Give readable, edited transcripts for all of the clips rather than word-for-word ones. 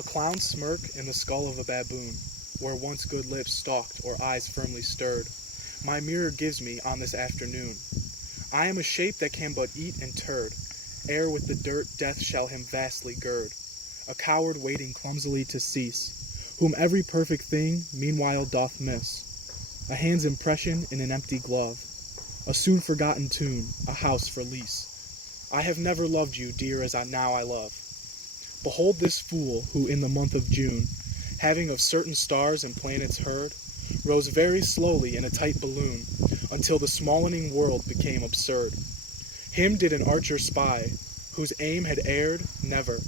A clown's smirk in the skull of a baboon, where once good lips stalked or eyes firmly stirred, my mirror gives me on this afternoon. I am a shape that can but eat and turd, ere with the dirt death shall him vastly gird, a coward waiting clumsily to cease, whom every perfect thing meanwhile doth miss, a hand's impression in an empty glove, a soon forgotten tune, a house for lease. I have never loved you, dear, as now I love. Behold this fool, who in the month of June, having of certain stars and planets heard, rose very slowly in a tight balloon, until the smallening world became absurd. Him did an archer spy, whose aim had erred never,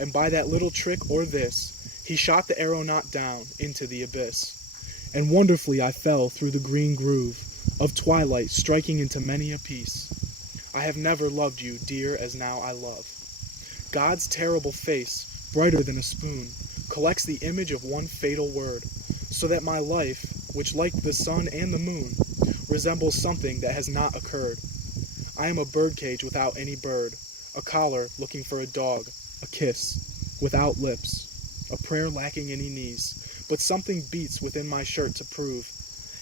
and by that little trick or this, he shot the arrow not down into the abyss. And wonderfully I fell through the green groove of twilight, striking into many a piece. I have never loved you, dear, as now I love. God's terrible face, brighter than a spoon, collects the image of one fatal word, so that my life, which like the sun and the moon, resembles something that has not occurred. I am a birdcage without any bird, a collar looking for a dog, a kiss without lips, a prayer lacking any knees, but something beats within my shirt to prove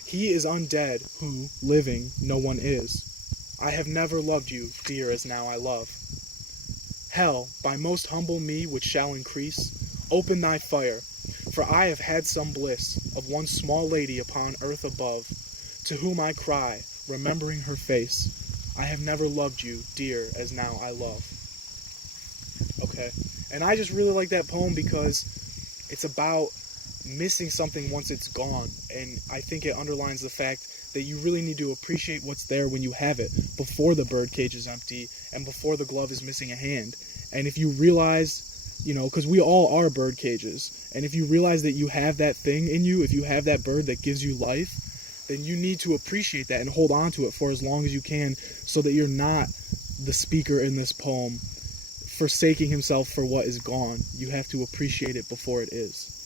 he is undead who, living, no one is. I have never loved you, dear, as now I love. Hell, by most humble me which shall increase, open thy fire, for I have had some bliss of one small lady upon earth above, to whom I cry, remembering her face, I have never loved you, dear, as now I love. Okay, and I just really like that poem because it's about missing something once it's gone, and I think it underlines the fact that you really need to appreciate what's there when you have it, before the birdcage is empty and before the glove is missing a hand. And if you realize, because we all are bird cages, and if you realize that you have that thing in you, if you have that bird that gives you life, then you need to appreciate that and hold on to it for as long as you can, so that you're not the speaker in this poem forsaking himself for what is gone. You have to appreciate it before it is.